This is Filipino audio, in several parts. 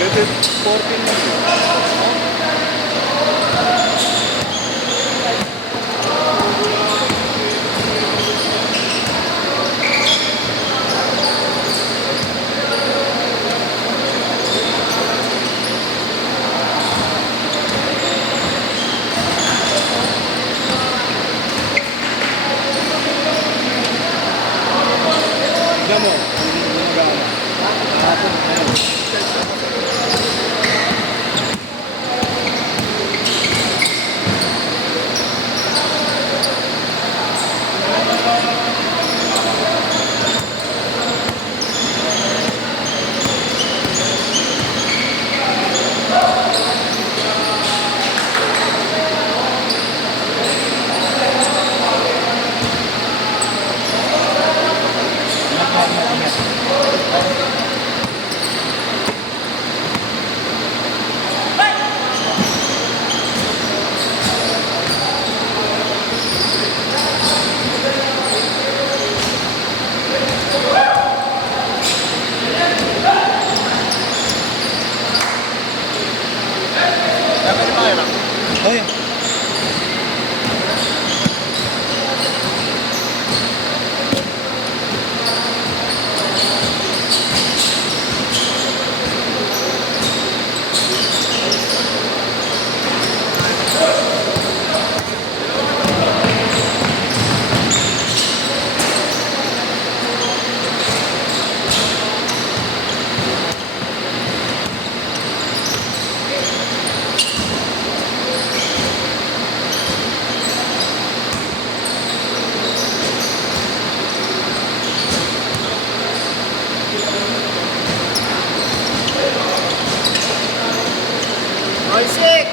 Rated 14 lang. Tignan mo, hindi mo gumagana. Kahapon, ayun. Ayun. Six.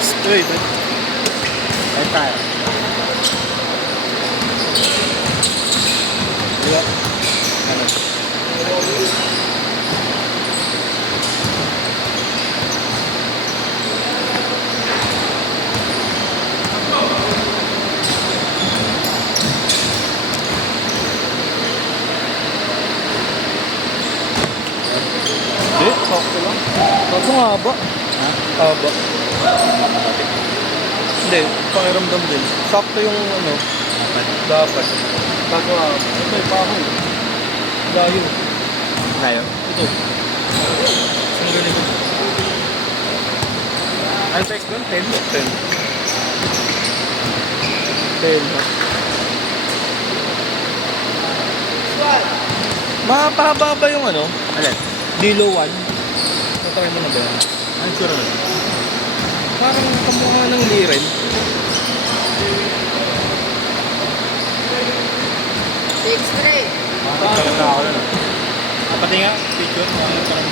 Straight, eh? Ayun tayo. Diba? Hindi, sakto lang. Kaso nga haba. Ha? Haba. Hindi, pakiramdam din. Sakto yung ano, dapat. Kaso nga, ito yung pahoy. Layo. Tayo. Ito. Isang ganito. Ano size doon? 10? 10. 10 ha. Mahaba ba yung ano? Alin? Dilo 1? Natry mo na ba yan? Ang sure nun? Parang kamukha ng liren. Six, three. Parang na ako nun. Pati nga, picture. Parang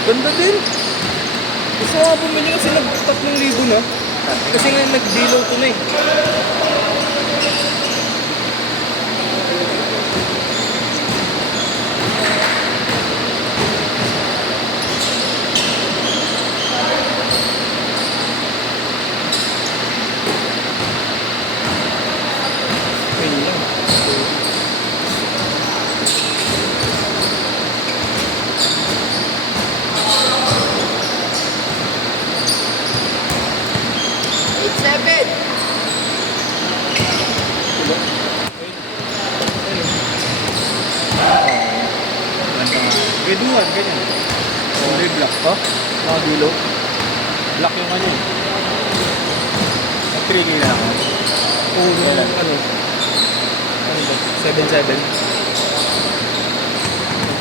Ganda din. Gusto nga bumili kasi nag 3,000 na. Kasi nga nag-deload ko na eh. Biduhan, ganyan. Kulay black. Ha? Nakadilo. Black yung ano. 3K na ako. Puro Kailan? ano. Ano ba? 7-7.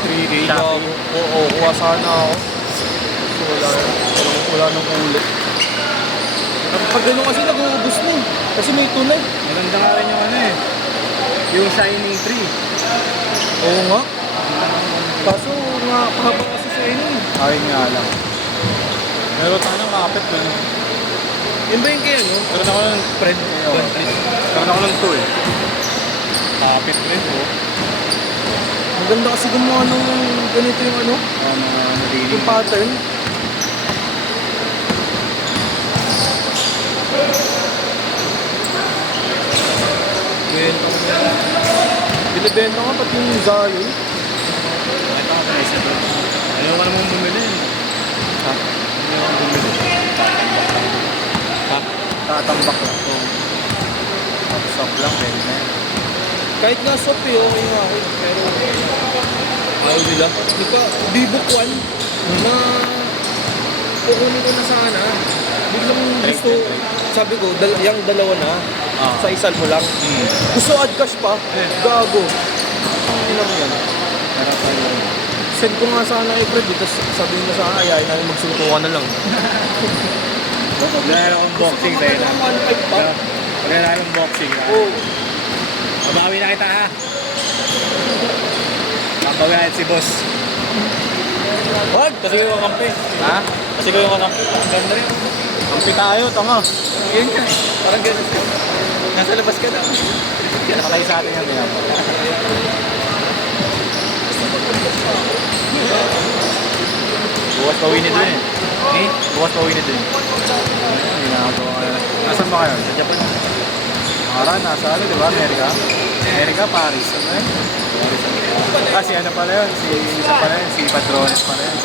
3K Bago. Oo, kuha sana ako. So, wala nang ulit. Pag gano'n kasi nag-uubos na eh. Kasi may tunay. Maganda nga rin yung ano eh. Yung Shining Tree. Oo nga. Kaso nga, pahaba kasi sa inyo eh. Ayun nga lang. Pero tayo kapit ko. Yun ba yung kaya no? Pero ako ng Friend. Pero ako ng tool. Kapit rin oh. Ang ganda kasi gumawa ng ganito yung ano, Nadinig. yung pattern. Benta ko na yun. Binibenta ko pati yung Zayo. Ito ako sa isa doon. Ayaw ko namang bumili. Ha? Ayaw ko bumili. Ha? Tatambak lang. Stop lang, pwede na yan. Kahit nga swap eh, okay nga ako. Pero ayaw nila. Bibok one na kukunin ko na sana. Biglang gusto, sabi ko, yung dalawa na, sa isal mo lang. Gusto add cash pa, gago. Ang ina mo yan. Pero tayo. Send ko nga sana kay Fred, tapos sabihin mo sana, ayayin namin magsuntukan na lang. Wala na akong boxing sa'yo na. Pero, wala na akong boxing ha. Oo. Mabawi na kita ha. Mabawi na si boss. Wag! Kasi ko yung kampi. Ha? Kasi ko yung kampi. Ganda rin. Kampi tayo, tama. Yun ka. Parang gano'n ka. Nasa labas ka na. Nakay sa atin yan, yan. Bukas pa winid dun eh. Bukas pa winid dun. Hindi na ako. Nasaan ba kayo? Sa Japan? Nasa ano, di ba? Amerika? Amerika, Paris. Ano eh? Ah, si ano pala yun? Si isa pala yun? Si Padrones pala yun.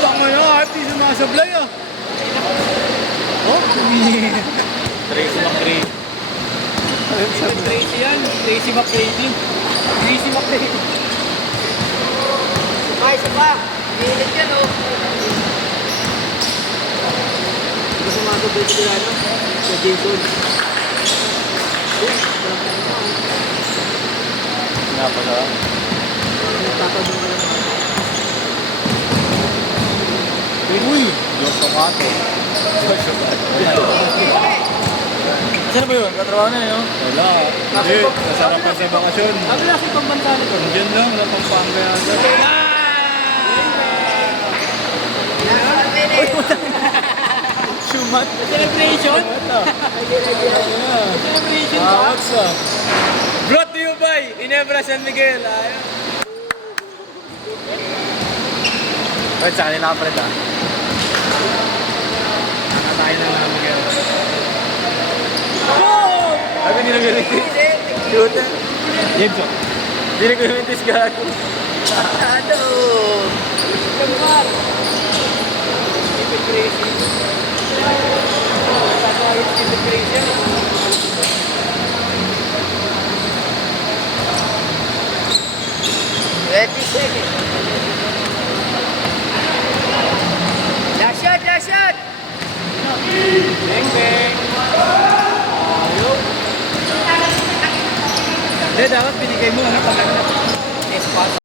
Tama na, happy sumasablay ah. Oh? Tracy McRae. Tracy yan. Tracy McCready. Tracy McCready. Isa pa. Hilit yan, oh. Ito sa mga kabay ko nila, no? Sa Jason. Napaka. Nagtatanong ka lang. Uy! Diyos tomato. Diyos tomato. Saan ba yun? Katrabaho na yun? Wala. Hindi, nasarapan sa bakasyon. Ano na si pambansa nito? Diyan lang, wala pang Pampanga. Shumat. Celebration? Celebration pa? What's up? Brought to you by Inebra San Miguel. Wait, sa kanila ka pala ah. Nakatayin na lang Miguel. Sabi hindi nag-release. Cute. Yan siya. Hindi nag-release ka ako. Ano? Kamar. Stupid crazy. Tatawagin stupid crazy yan. Ready, ready. Last shot, last shot! Bang, bang. Hindi, dapat binigay mo ano pag ano. Espas.